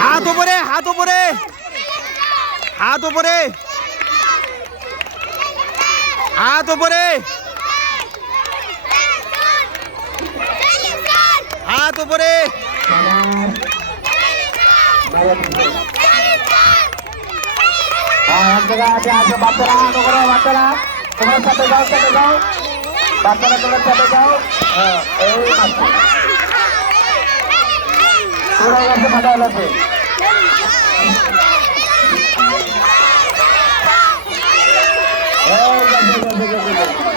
হাত উপরে হাত উপরে। হাত উপরে। হাত উপরে। হাত উপরে। হ্যাঁ জায়গায় আছে আছে বাচ্চারা বাচ্চারা। তোমার সাথে যাও সাথে যাও। বাচ্চারা তোমরা চাপে যাও হ্যাঁ এই মাত্র। পুরো গেছে ফাটা গেছে এই গেছে গেছে গেছে গেছে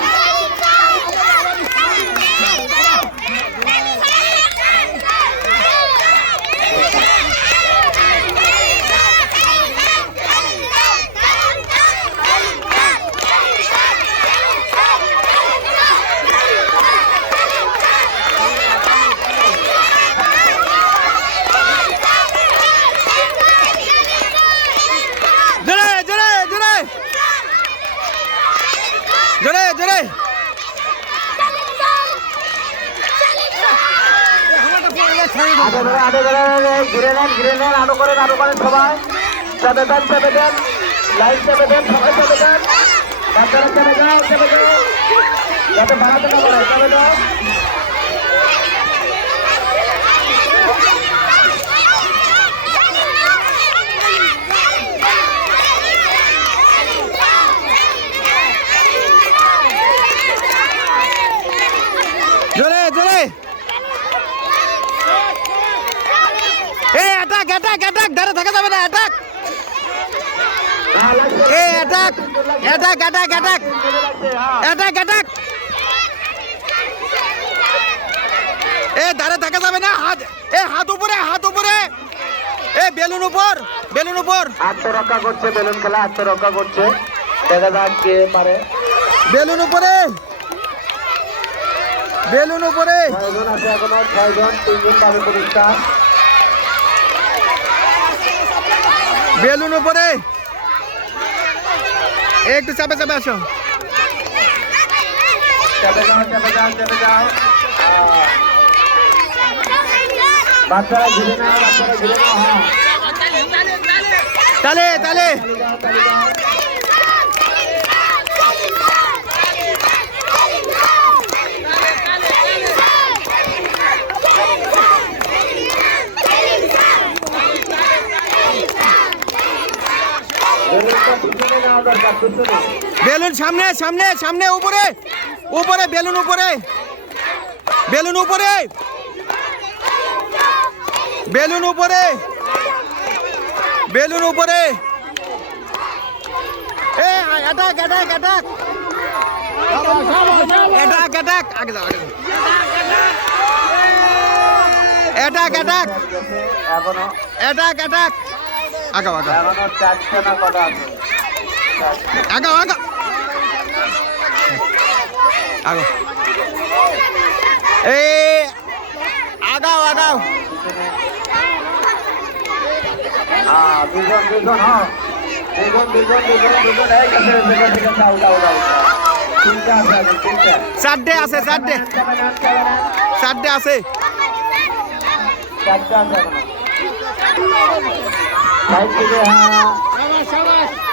জোরে জোরে জোরে জোরে জোরে আগে ধরে আগে ধরে ঘিরে নেন ঘিরে নেন আলো করেন আলো করেন সবাই। চেপে দেন চেপে দেন লাইট চেপে দেন, সবাই চেপে দেন। বাচ্চারা চেপে যাও চেপে যাও। যাতে বাড়াতে না পারে, চেপে যাও। অ্যাটাক অ্যাটাক অ্যাটাক ধরে থাকা যাবে না অ্যাটাক এই attack attack attack attack. Attack attack এ ধারে থাকা যাবে না হাত এ হাত উপরে হাত উপরে। এ বেলুন উপর বেলুন উপর। আত্মরক্ষা করছে বেলুন খেলা আত্মরক্ষা করছে। দেখা যাক কে পারে। বেলুন উপরে। বেলুন উপরে। ছয়জন আছে এখনও ছয়জন তিনজন পাবে পুরস্কার বেলুন উপরে। একটু চাপে চাপে আসো। চেপে যাও চেপে যাও চেপে যাও। বাচ্চারা ঘিরে নাও বাচ্চারা ঘিরে নাও হ্যাঁ। তালে তালে। বেলুন সামনে সামনে সামনে উপরে। উপরে বেলুন উপরে। বেলুন উপরে। বেলুন উপরে। বেলুন উপরে। এ attack attack attack attack attack আগে যাও আগে অ্যাটাক অ্যাটাক এখনও। অ্যাটাক অ্যাটাক আগাও আগাও। এখনও চারটে না কটা আছে? চারটে। আগাও আগাও আগাও এই আগাও আগাও। হ্যাঁ দুজন দুজন হ্যাঁ। দুজন দুজন দুজন দুজন এই আছে ঠিক আছে আউট আউট আউট তিনটা আছে তিনটা। চারটে আছে চারটে। চারটে আছে। চারটা আছে। সাইড থেকে হ্যাঁ।